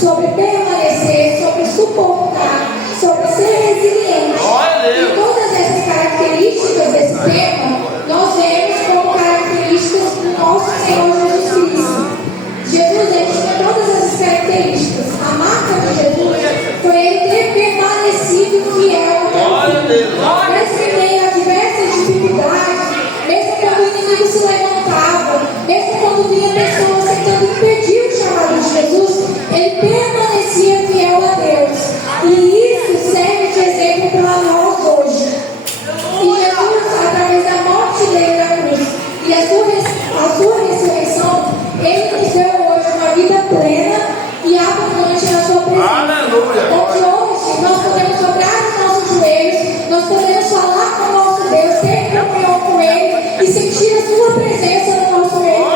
sobre permanecer, sobre suportar, sobre ser resiliente. E todas essas características desse tema, nós vemos como características do nosso Senhor Jesus Cristo. Jesus, ele tinha todas essas características. A marca de Jesus foi ele ter permanecido fiel até o fim. Mesmo em meio a diversas dificuldades, mesmo quando o inimigo se levantava, mesmo quando vinha pessoas tentando impedir o chamado de Jesus, ele permanecia fiel a Deus. E isso serve de exemplo para nós hoje. E Jesus, através da morte dele na cruz e a sua ressurreição, ele nos deu hoje uma vida plena e abundante na sua presença. Onde hoje nós podemos dobrar os nossos joelhos, nós podemos falar com o nosso Deus, ter comunhão com Ele e sentir a sua presença no nosso meio.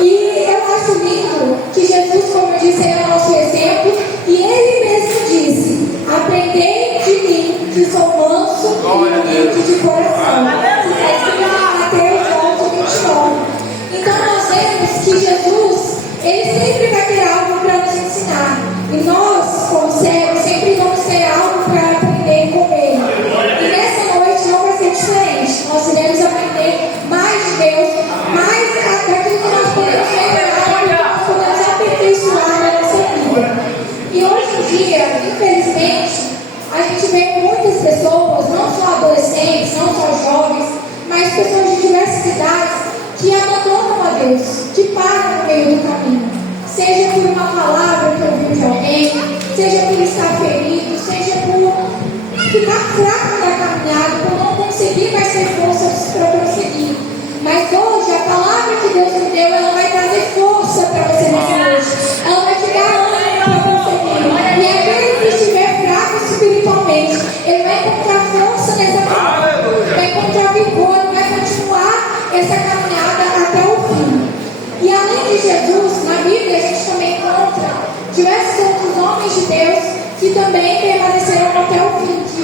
E eu acho lindo que Jesus, como eu disse, é o nosso exemplo, e Ele mesmo disse: aprendei de mim, que sou manso e humilde de coração. Mateus 11:29. Então nós vemos que Jesus, Ele sempre vai ter algo para nos ensinar. E nós, como servos, sempre vamos ter algo para aprender com Ele. E nessa noite não vai ser diferente. Nós iremos aprender mais de Deus, mais daquilo que nós podemos melhorar, que nós podemos aperfeiçoar na nossa vida. E hoje em dia, infelizmente, a gente vê muitas pessoas, não só adolescentes, não só jovens, mas pessoas de diversas idades, que abandonam a Deus, que param no meio do caminho. Seja por uma palavra que ouviu de alguém, seja por estar ferido, seja por ficar fraco na caminhada, por não conseguir mais ter forças para prosseguir. Mas hoje, a palavra que Deus me deu, ela vai trazer força para você nessa noite. Ela vai te dar ânimo para prosseguir. E aquele que estiver fraco espiritualmente, ele vai encontrar força nessa caminhada, vai encontrar vigor, vai continuar essa caminhada até o fim. E além de Jesus, na Bíblia a gente também encontra diversos outros homens de Deus que também permaneceram até o fim, que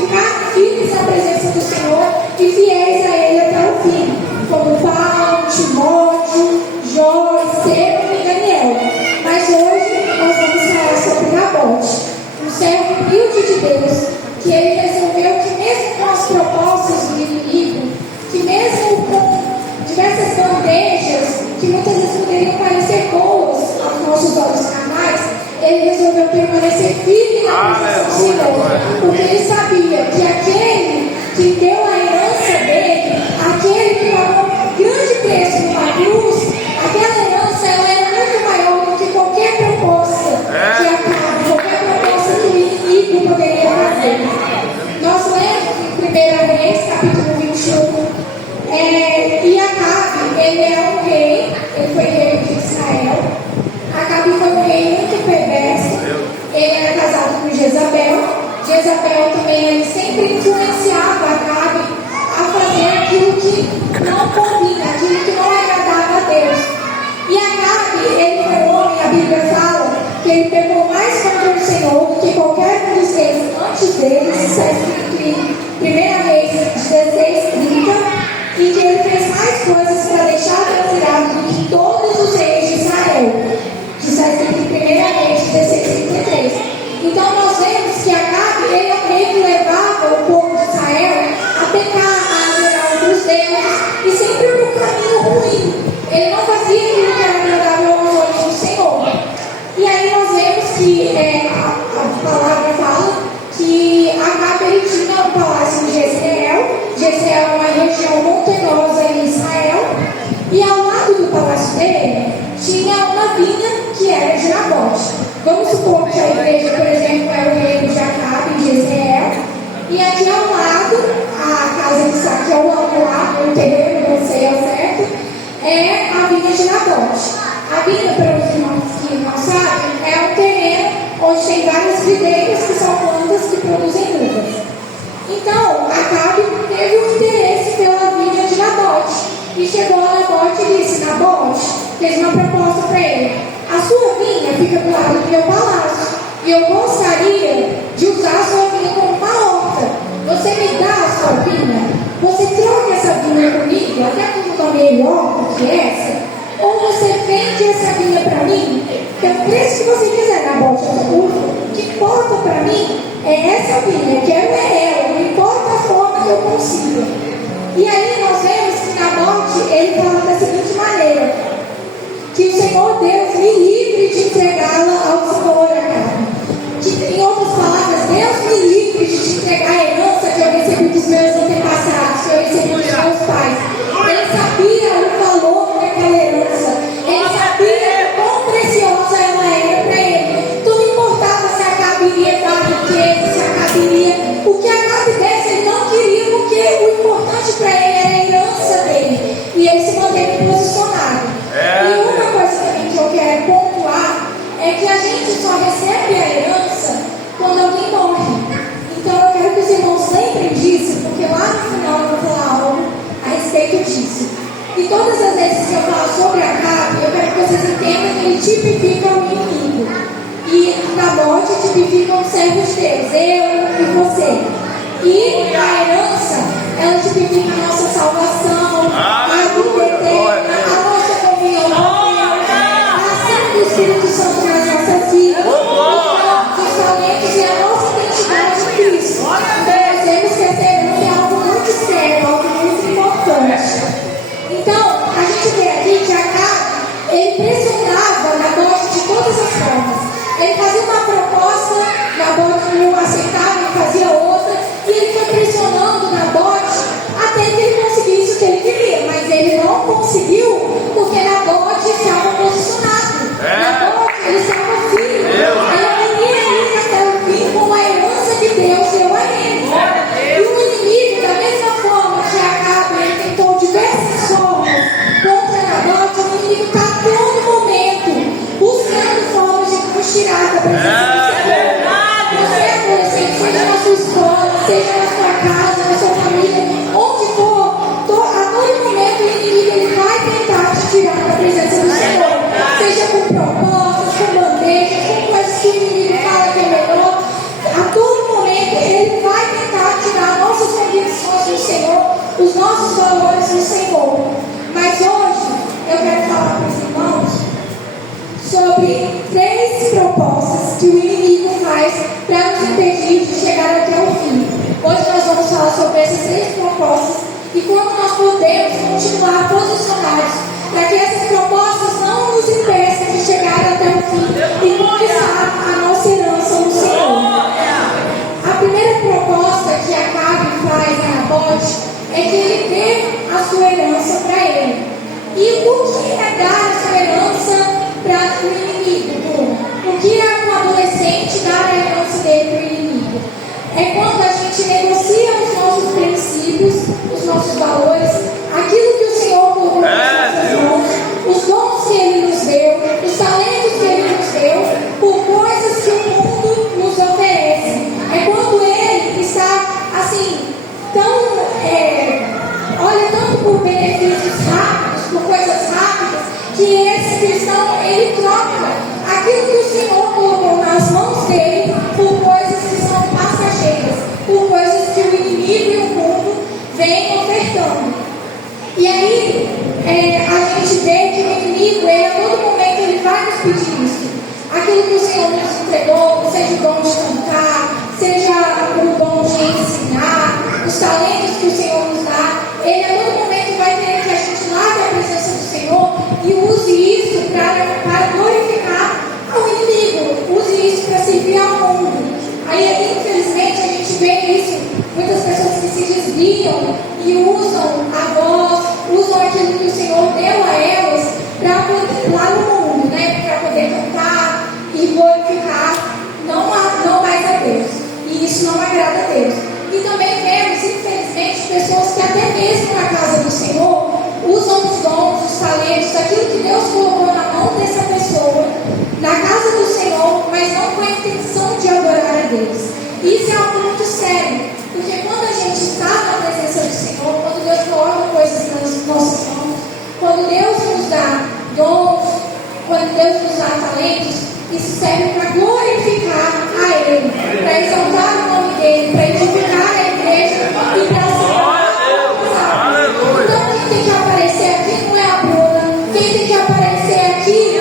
ficaram firmes na presença do Senhor e fiéis a Ele até o fim, como Paulo, Timóteo, Jó, Estevão e Daniel. Mas hoje nós vamos falar sobre Nabote, um servo humilde de Deus, que ele resolveu que mesmo com as propostas do inimigo, que mesmo com diversas bandejas que muitas vezes poderiam parecer boas aos nossos olhos carnais, ele resolveu permanecer firme na presença do Senhor, porque ele sabia que aquele que deu a herança dele, aquele que pagou um grande preço numa cruz, aquela herança ela era muito maior do que qualquer proposta que acabe, qualquer proposta que o inimigo poderia fazer. Nós lemos em 1 Reis, capítulo 21, e Acabe, ele é um rei, ele foi rei de Israel. Acabe foi um rei muito perverso, ele era casado com Jezabel. Jezabel também, ele sempre influenciava Acabe a fazer aquilo que não combina, aquilo que não agradava a Deus. E Acabe, ele foi um homem, a Bíblia fala que ele pegou mais contra o Senhor do que qualquer um dos reis antes dele. Isso é escrito em 1 Reis 16:30. E que ele fez mais coisas para deixar admirado do que todos os reis de Israel. Que está escrito em 1 Reis 16:33. Então nós vemos que Acabe, ele é o rei que levava o povo de Israel a pecar, a adorar outros deuses, e sempre por um caminho ruim. Ele não fazia aquilo que era agradável aos olhos do Senhor. E aí nós vemos que a palavra fala que Acabe ele tinha um palácio em Jezreel. Jezreel é uma região montanhosa em Israel, e ao lado do palácio dele tinha uma vinha que era de Nabote. Vamos supor que a igreja, por exemplo, é o reino de Acabe em Jezreel, e aqui ao lado, a casa que está aqui ao lado, o terreno, não sei ao certo, é a vinha de Nabote. A vinha, para os irmãos que não sabem, é um terreno onde tem várias videiras que são plantas que produzem uvas. Então, Acabe teve um interesse pela vinha de Nabote. E chegou a Nabote e disse: Nabote, fez uma proposta para ele: a sua vinha fica do lado do meu palácio, e eu gostaria de usar a sua vinha como uma horta. Você me dá a sua vinha? Você troca essa vinha comigo, até com uma melhor do que essa? Ou você vende vende essa vinha para mim, pelo preço que você quiser na bolsa do curso, o que importa para mim é essa vinha, quero ela, não importa a forma que eu consiga. E aí nós vemos que na morte ele fala da seguinte maneira: que o Senhor Deus me livre de entregá-la ao Senhor a carne. Que, em outras palavras, Deus me livre de te entregar a herança que eu recebi dos meus antepassados, que eu recebi dos meus pais. Ele sabia o valor daquela herança. Ele sabia o quão preciosa ela era para ele. Então não importava se Acabe iria dar riqueza, se Acabe iria. O que Acabe desse, ele não queria, porque o importante para ele era a herança dele. E ele se manteve posicionado. E uma coisa também que eu quero pontuar é que a gente só recebe a herança quando alguém morre. Então eu quero que os irmãos lembrem disso, porque lá no final eu vou falar algo a respeito disso. E todas as vezes que eu falo sobre Acabe, eu quero que vocês entendam que ele tipifica o inimigo. E na morte tipifica os servos de Deus, eu e você. E a herança, ela tipifica a nossa salvação, a vida eterna, a nossa comunhão com Deus, a ação do Espírito Santo nas nossas vidas, os talentos e a nossa identidade em Cristo. Nós temos que essa herança é algo muito sério, algo muito importante. Então, a gente vê aqui que Acabe, ele pressionava Nabote de todas as formas. Ele fazia uma proposta, Nabote não aceitava, ele fazia outra, e ele foi pressionando Nabote até que ele conseguisse o que ele queria. Mas ele não conseguiu porque Nabote estava posicionado. Nabote, ele estava firme. Ele queria ir até o fim com a herança que Deus deu a ele. E o inimigo, da mesma forma que Acabe, ele tentou diversas formas contra Nabote, o inimigo está a todo momento buscando formas de nos tirar da presença do Senhor. Você é adolescente, seja na sua escola, seja na sua casa, na sua família, onde for, a todo momento o inimigo ele vai tentar te tirar da presença do Senhor. Seja com propostas, com bandejas, com coisas que o inimigo fala que é melhor. A todo momento ele vai tentar tirar nossas convicções do Senhor, os nossos valores do Senhor. Mas hoje eu quero falar com os irmãos sobre 3 propostas que o inimigo faz para nos impedir de chegar até o fim. Hoje nós vamos falar sobre essas 3 propostas e como nós podemos continuar posicionados para que essas propostas não nos impeçam de chegar até o fim e conquistar a nossa herança no Senhor. A primeira proposta que Acabe faz a Nabote é que ele dê a sua herança para ele. E o que é dar a sua herança para o inimigo? O que é um adolescente dar a herança dele para o inimigo? É quando a gente negocia os nossos princípios, os nossos valores, aquilo que o Senhor colocou nas nossas mãos, os dons que Ele nos deu, os talentos que Ele nos deu, por coisas que o mundo nos oferece. É quando Ele está assim, olha tanto por benefícios rápidos, por coisas rápidas, que esse cristão, ele troca aquilo que o Senhor colocou nas mãos dele por coisas que são passageiras, por coisas que o inimigo e o mundo vêm ofertando. E aí, a gente vê que o inimigo, ele, a todo momento, ele vai nos pedir isso. Aquilo que o Senhor nos entregou, seja o dom de cantar, seja o dom de ensinar, os talentos que o Senhor nos dá, ele a todo momento vai querer que a gente lave a presença do Senhor e use isso para glorificar ao inimigo, use isso para servir ao mundo. Aí, infelizmente, a gente vê isso, muitas pessoas que se desviam e usam a voz, usam aquilo que o Senhor deu a elas para contemplar o mundo, né? Para poder cantar e glorificar não mais a Deus. E isso não agrada a Deus. E também vemos, infelizmente, pessoas que até mesmo na casa do Senhor usam os dons, os talentos, aquilo que Deus colocou na mão dessa pessoa, na casa do Senhor, mas não com a intenção de adorar a Deus. Isso é algo muito sério, porque quando a gente está na presença do Senhor, quando Deus coloca coisas nas nossas mãos, quando Deus nos dá dons, quando Deus nos dá talentos, isso serve para glorificar a Ele, para exaltar o nome dEle, para edificar a igreja e para salvar. Então quem tem que aparecer aqui não é a Bruna, quem tem que aparecer aqui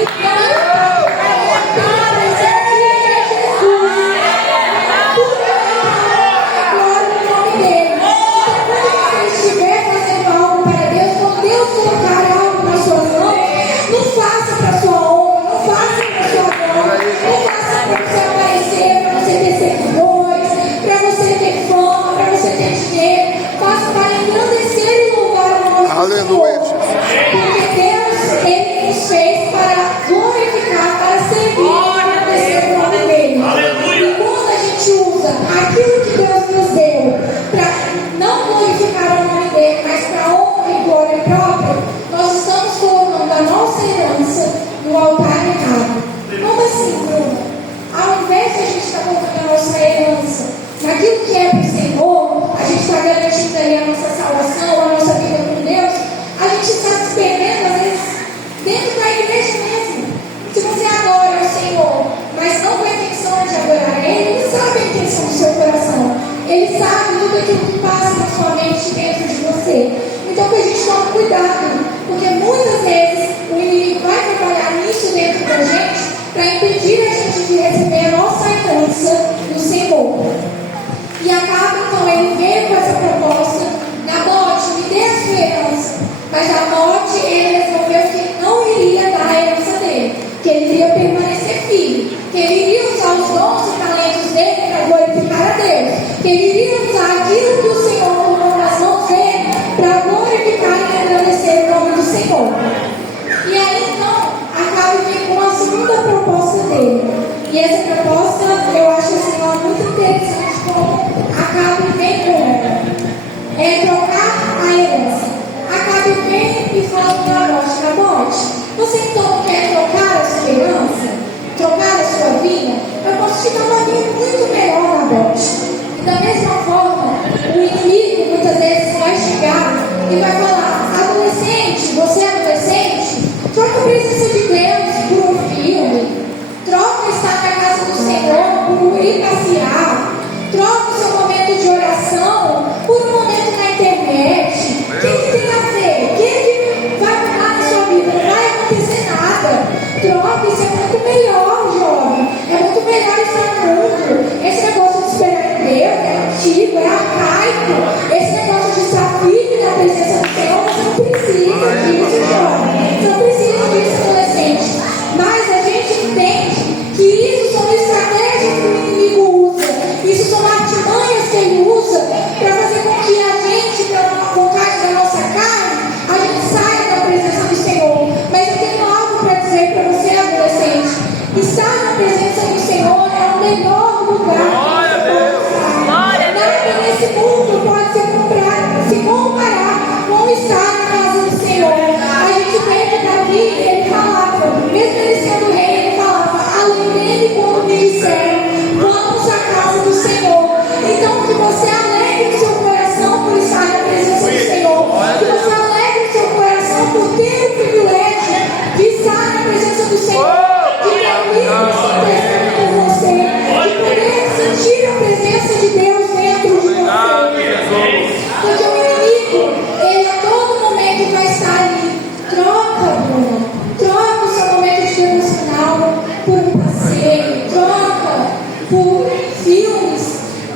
igreja mesmo. Se você adora o Senhor, mas não com a intenção de adorar Ele, Ele sabe a intenção do seu coração. Ele sabe tudo aquilo que passa na sua mente dentro de você. Então que a gente tome cuidado, porque muitas vezes o inimigo vai trabalhar nisso dentro da gente para impedir a gente de receber a nossa herança do Senhor. E acaba, então, ele veio com essa proposta: Nabote, me dê a sua herança. Mas Nabote, ele resolveu que não iria dar a herança dele, que ele iria permanecer filho, que ele iria usar os dons e talentos dele para glorificar a Deus, que ele iria usar aquilo que o Senhor colocou nas mãos dele para glorificar e agradecer o nome do Senhor. E aí, então, acaba vindo com a segunda proposta dele. E essa proposta, eu acho assim, muito interessante como Acabe vem com ela. É trocar a herança. Acabe vem e fala para Nabote: você então quer trocar a sua herança? Trocar a sua vida? Eu posso te dar uma vida muito melhor, Nabote. E da mesma forma, o inimigo muitas vezes vai chegar e vai falar: adolescente, você é adolescente? Troca a presença de Deus por um filme. Troca estar na casa do Senhor por ir passear. Troca o seu momento de oração por um momento na internet. O que tem a ver? O que vai mudar na sua vida? Não vai acontecer nada. Troca, isso é muito melhor, jovem. É muito melhor estar no mundo. Esse negócio de esperar em Deus é antigo, é arcaico. Esse negócio de estar firme na presença do Senhor, você não precisa disso, jovem. Você não precisa disso, adolescente. Mas a gente entende que isso são estratégias que o inimigo usa. Isso são artimanhas que ele usa para fazer com que a gente, pela vontade da nossa carne, a gente saia da presença do Senhor. Mas eu tenho algo para dizer para você, adolescente: estar na presença do Senhor é o melhor lugar. Nada nesse mundo pode se comparar com estar na casa do Senhor. A gente vê que Davi, ele falava, mesmo ele sendo rei, ele falava: além dele, quando me disseram, vamos à casa do Senhor. Então, que você alegre o seu coração por estar na presença do Senhor. Que você alegre o seu coração por ter o privilégio de estar na presença do Senhor. De ter amigos que estão com você. De poder sentir a presença de Deus dentro de você. Porque o inimigo, ele a todo momento vai estar ali. Troca, Bruno. Troca o seu momento de devocional por um passeio. Troca por filmes.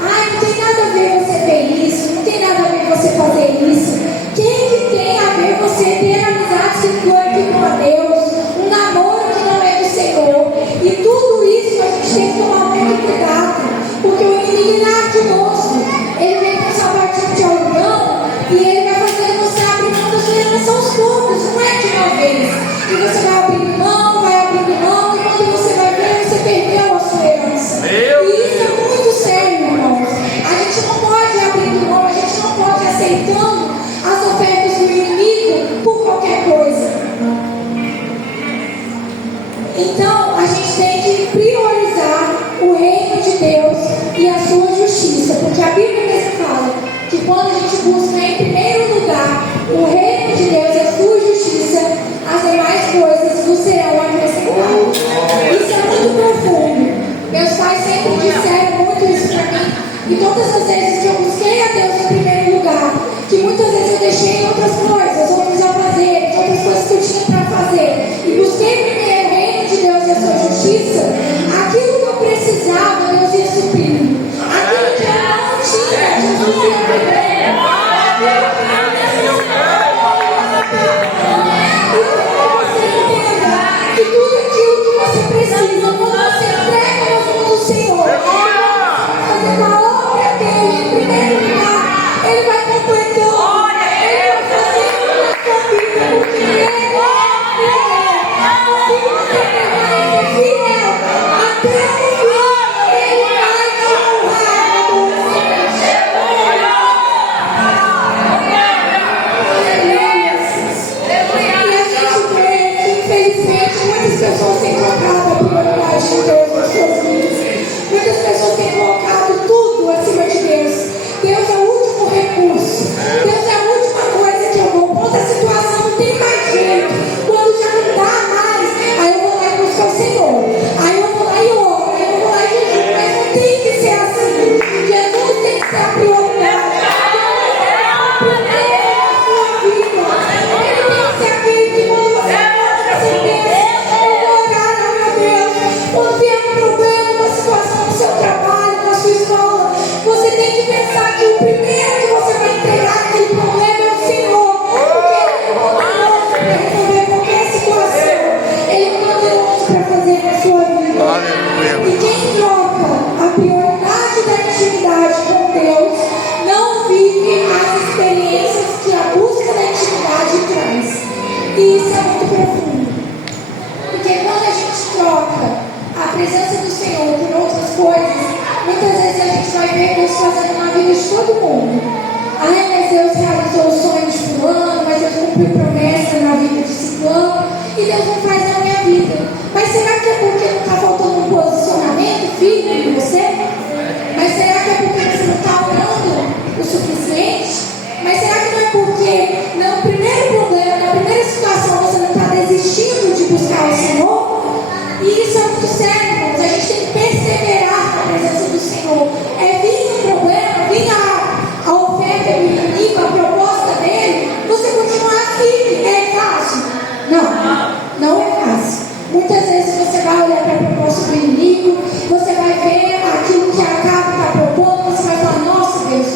Ai, não tem nada a ver você ver isso. Não tem nada a ver você fazer isso. Quem que tem a ver você ter amizades que glorificam a Deus? Um namoro que não é do Senhor. E tudo isso a gente tem que tomar muito cuidado. Porque o inimigo é ardiloso. Ele vem com essa partida de algodão e ele vai fazer você abrir mão da sua herança aos poucos. Não é de uma vez. E você vai abrindo mão, e quando você vai ver, você perdeu a sua herança. E isso é muito sério, irmãos. A gente não pode abrir mão, a gente não pode aceitando as ofertas do inimigo por qualquer coisa. Então, a gente tem que priorizar o reino de Deus e a sua justiça. Porque a Bíblia mesmo fala que quando a gente busca em primeiro lugar o reino de Deus e a sua justiça, as demais coisas nos serão acrescentadas. Isso é muito profundo. Meus pais sempre disseram muito isso para mim. E todas as vezes que eu busquei a Deus em primeiro lugar, que muitas vezes eu deixei outras coisas, outros afazeres, outras coisas que eu tinha para fazer, e busquei primeiro o reino de Deus e a sua justiça, E isso é muito profundo. Porque quando a gente troca a presença do Senhor por outras coisas, muitas vezes a gente vai ver Deus fazendo na vida de todo mundo. Ai, mas Deus realizou o sonho de fulano, mas Deus cumpriu promessa na vida de ciclano, e Deus não faz na minha vida. Mas será que é porque não está faltando um posicionamento firme em você? Mas será que é porque você não está orando o suficiente? Mas será que não é porque no primeiro problema, na primeira situação, você não está desistindo de buscar o Senhor? E isso é muito sério, irmãos. A gente tem que perseverar na presença do Senhor. É vir o problema, vir a oferta do inimigo, a proposta dele, você continuar firme. É fácil? Não é fácil. Muitas vezes você vai olhar para a proposta do inimigo, você vai ver aquilo que a capa está propondo, você vai falar, nossa Deus,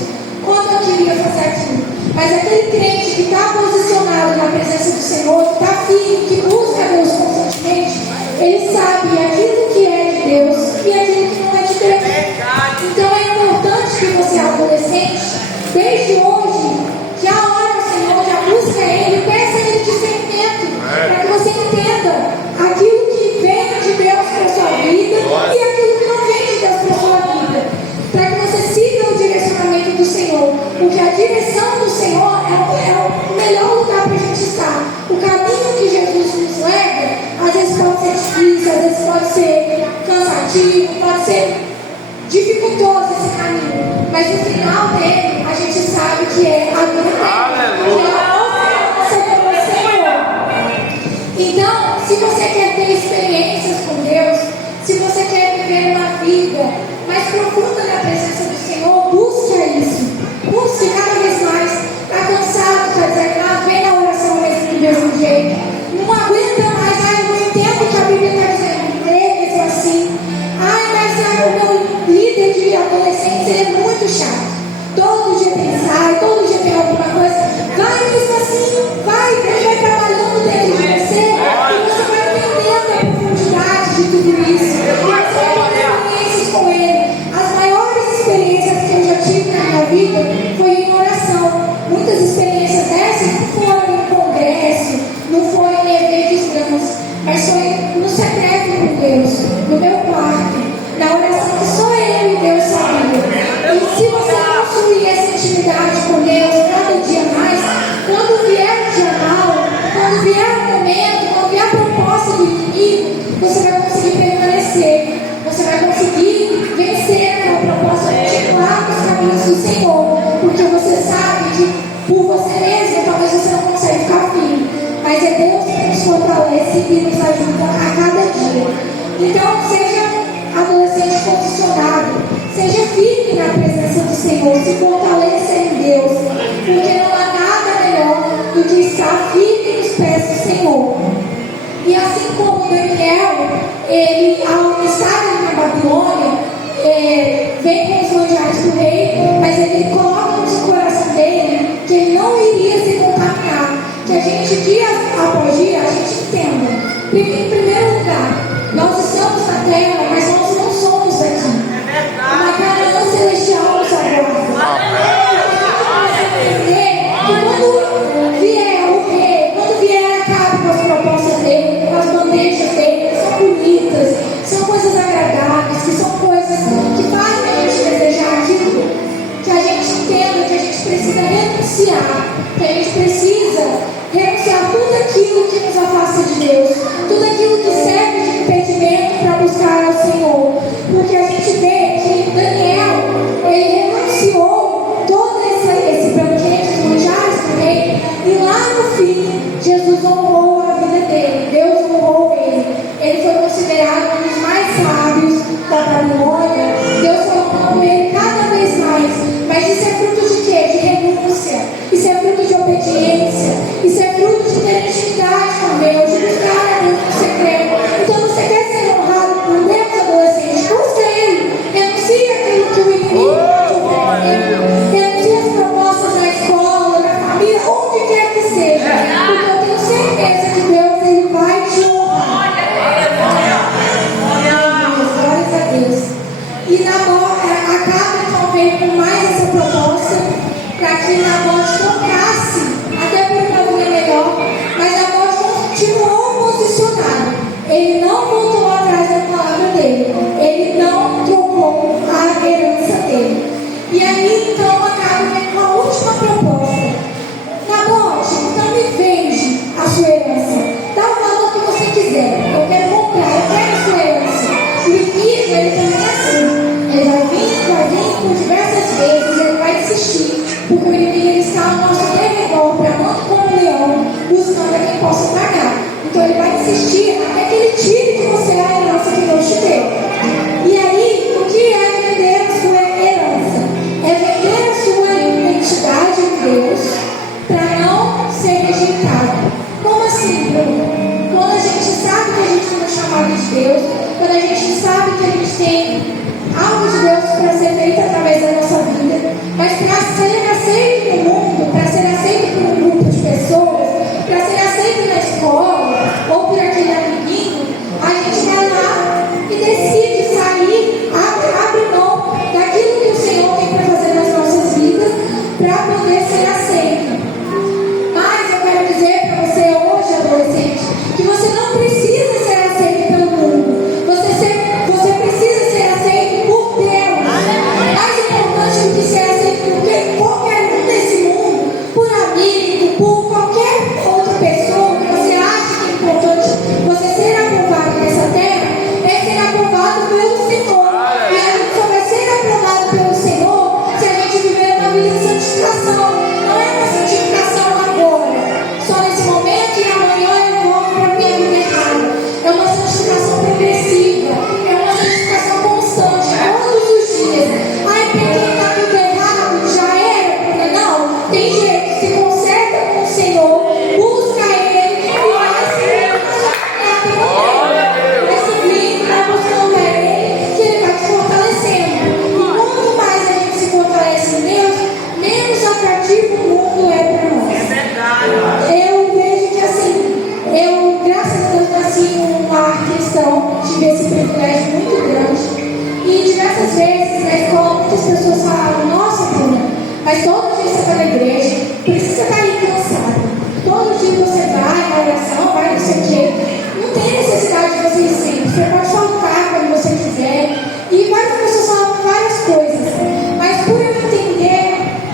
como eu queria fazer aquilo. Mas aquele crente que está posicionado na presença do Senhor, que está firme, que busca Deus constantemente, ele sabe aquilo que é de Deus e aquilo que não é de Deus. Então é importante que você, adolescente, desde hoje, já ore ao Senhor, já busca Ele, peça a Ele discernimento, para que você entenda aquilo que vem de Deus para a sua vida e aquilo que não vem de Deus para a sua vida, para que você siga o direcionamento do Senhor, porque a direção do Senhor é o melhor lugar para a gente estar. O caminho que Jesus nos leva, às vezes pode ser difícil, às vezes pode ser cansativo, pode ser dificultoso esse caminho, mas no final dele a gente sabe que é a vida eterna, é a oferta com o Senhor. Então, se você quer ter experiências com Deus, se você quer viver uma vida mais profunda na presença do Senhor, busque isso, busque cada vez mais. Está cansado, está desanimado, vem na oração do mesmo jeito, não aguenta mais, eu não entendo o que a Bíblia está dizendo, leia assim. Mas o meu líder de adolescência é muito chato. Todo dia tem ensaio, todo dia tem alguma coisa. Vai mesmo assim, vai, Deus vai trabalhando dentro de você e você vai entendendo a profundidade de tudo isso. Você vai ter experiências com Ele. As maiores experiências que eu já tive na minha vida foi em oração. Muitas experiências dessas não foram em congresso, não foi em eventos grandes, mas foi no secreto com Deus, no meu quarto, na oração que só eu e Deus sabia. E se você construir essa intimidade com Deus cada dia mais, quando vier o dia mal, quando vier o momento, quando vier a proposta do inimigo, você vai conseguir permanecer, você vai conseguir vencer aquela proposta, continuar nos caminhos do Senhor, porque você sabe que por você mesmo talvez você não consiga ficar firme, mas é Deus que nos fortalece e nos ajuda a cada dia. Então, seja adolescente posicionado, seja firme na presença do Senhor, se fortaleça em Deus, porque não há nada melhor do que estar firme nos pés do Senhor. E assim como Daniel, ele ao estar na Babilônia, vem com os manjares do rei, mas ele coloca no coração dele que ele não iria se contaminar, que a gente dia após dia a gente entenda. Em primeiro lugar, nós estamos na terra, mas nós não somos daqui. Uma Canaã celestial nos aguarda. A gente precisa entender que quando vier o rei, quando vier a casa com as propostas dele, com as bandejas dele, que são bonitas, são coisas agradáveis, que são coisas que fazem a gente desejar aquilo, que a gente entenda que a gente precisa renunciar, que a gente precisa renunciar tudo aquilo que nos afasta de Deus, tudo aquilo que serve de impedimento para buscar ao Senhor, porque a gente vê que Daniel, ele renunciou todo esse banquete, os manjares do rei, e lá no fim, Jesus honrou a vida dele, Deus honrou ele foi considerado um dos mais sábios da Babilônia, Deus foi honrando ele cada vez mais, mas isso é fruto de quê? De renúncia, isso é fruto de obediência, isso é fruto de ter intimidade com Deus, de buscar a Deus no secreto. Então você quer ser honrado por Deus, adolescente? Busca Ele. persistir até que Ele tire de você a herança que Deus te deu. E aí, o que é vender a sua herança? É vender a sua identidade em Deus para não ser rejeitado. Como assim, Bruno? Quando a gente sabe que a gente tem um chamado de Deus, quando a gente sabe que a gente tem algo de Deus para ser feito através da nossa vida, mas para ser aceito no mundo, para ser aceito por um grupo de pessoas, para ser aceito na escola ou por aquele amiguinho, a gente vai lá e decide sair, abre mão daquilo que o Senhor tem para fazer nas nossas vidas para poder ser aceito. Mas eu quero dizer para você hoje, adolescente, que você não precisa ser aceito pelo mundo. Você precisa ser aceito por Deus. Mais importante do que ser aceito por qualquer um desse mundo, por amigo, por qualquer outra pessoa que você acha que é importante você ser aprovado nessa terra, é ser aprovado pelo Senhor. E a gente só vai ser aprovado pelo Senhor se a gente viver uma vida de santificação. Não é uma santificação agora, só nesse momento e amanhã eu volto para a minha vida errada. É uma santificação progressiva, é uma santificação constante, todos os dias. Ai, peguei, está tudo errado, já era? Não, tem jeito, se conserta com o Senhor, busca Ele e vai se livre, vai buscando Ele, que Ele vai te fortalecendo. E quanto mais a gente se fortalece em Deus, menos atrativo o mundo é para nós. Eu vejo que assim, graças a Deus, nasci em um lar cristão, tive esse privilégio muito grande. E diversas vezes na escola muitas pessoas falavam: nossa, Bruna, mas todo dia você está na igreja, por isso você está aí cansada. Todo dia você vai na oração, vai não sei o quê. Não tem necessidade de você ir sempre. Você pode faltar quando você quiser. E várias pessoas falam várias coisas. Mas por eu entender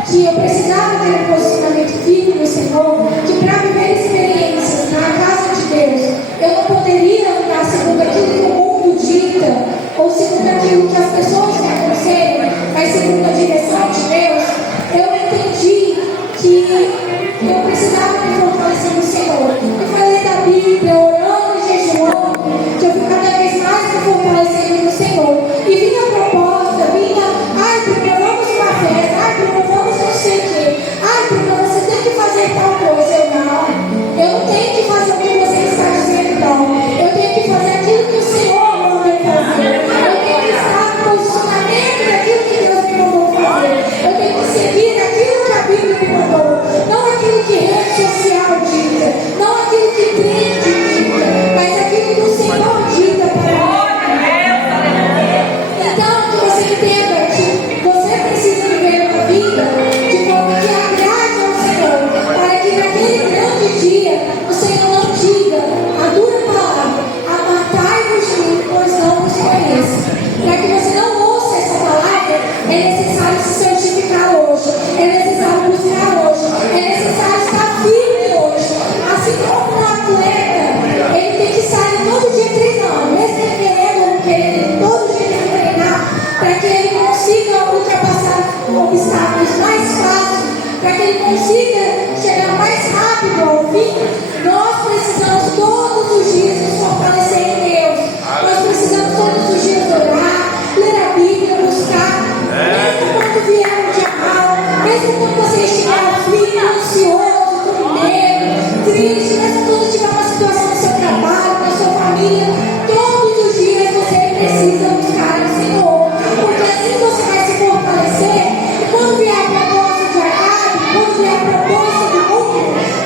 que eu precisava ter um posicionamento firme no Senhor, que para viver experiências na casa de Deus, eu não poderia andar segundo aquilo que o mundo dita, ou segundo aquilo que as pessoas me aconselham, mas segundo a direção de Deus, eu entendi que eu precisava me fortalecer no Senhor. Eu falei da Bíblia, orando e jejuando, que eu fui cada vez mais me fortalecendo no Senhor. E vinha a proposta, ai, Bruno, vamos uma festa, ai, Bruno, vamos não sei o quê, ai, Bruno, você tem que fazer tal coisa. Eu não tenho que fazer o que você está dizendo, não. Eu tenho que fazer aquilo que o Senhor manda eu fazer. Eu tenho que estar no posicionamento daquilo que Deus me mandou fazer. Eu tenho que seguir aquilo que a Bíblia me mandou, não aquilo que rede social dita, não aquilo que crente dita, mas aquilo que o Senhor dita para mim. Então, que você entenda que você precisa viver uma vida de forma que agrade ao Senhor, para que naquele grande dia o Senhor não diga a dura palavra: apartai-vos de mim, pois não vos conheço. Para que você não ouça essa palavra, é necessário se santificar hoje, é necessário buscar hoje, é necessário estar firme hoje. Assim como um atleta, ele tem que sair todo dia treinando, mesmo ele querendo ou não querendo, todo dia tem que treinar, para que ele consiga ultrapassar obstáculos mais fáceis, para que ele consiga chegar mais rápido ao fim. Nós precisamos todos os dias nos fortalecer em Deus. Nós precisamos todos os dias orar, ler a Bíblia, buscar, mesmo quando vier um dia mal, mesmo quando você estiver aflito, ansioso, com medo, triste, mesmo quando tiver uma situação no seu trabalho, na sua família, todos os dias você precisa buscar o Senhor, porque assim você vai se fortalecer. E quando vier a proposta de Acabe, quando vier a proposta do mundo,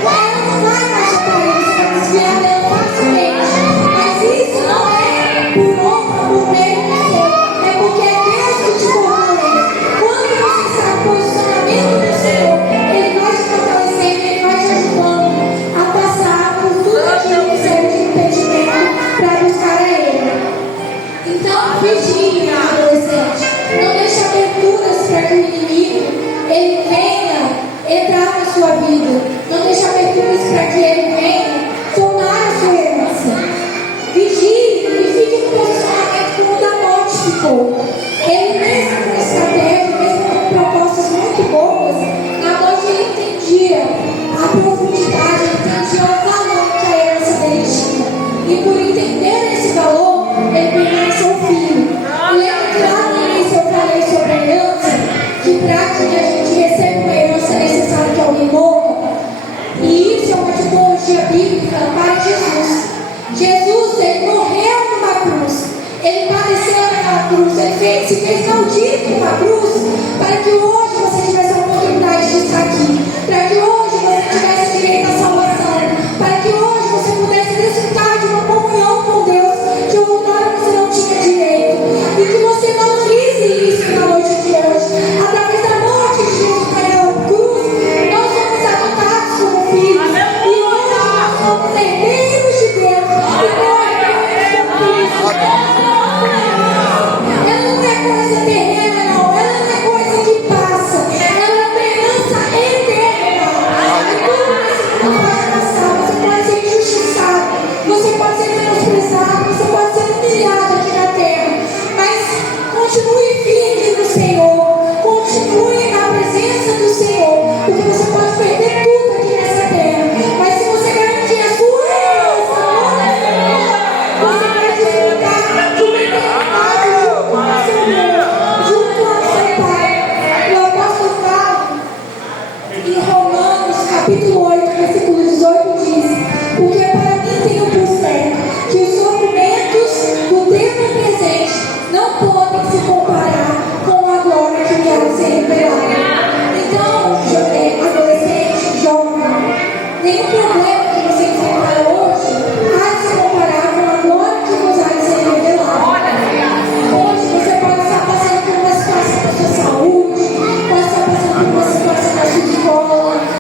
ela não vai mais te atrair, você vai desviar dela facilmente. Mas isso não é por honra, por mérito seu, é porque é Deus que te fortalece. Quando você está no posicionamento do Senhor, Ele vai te fortalecendo, Ele vai te ajudando a passar por tudo aquilo que serve de impedimento para buscar a Ele. Então, vigie, adolescente. Não deixe aberturas para que o inimigo ele venha entrar na sua vida. Não deixe aberturas para que ele venha tomar a sua herança. Vigie e fique no posicionamento como o da morte ficou. Ele mesmo com estratégia, mesmo com propostas muito boas, na morte ele entendia a profundidade, ele entendia o valor que a herança dele tinha. Ele padeceu naquela cruz, ele se fez maldito na cruz, para que hoje você tivesse a oportunidade de estar aqui, para que hoje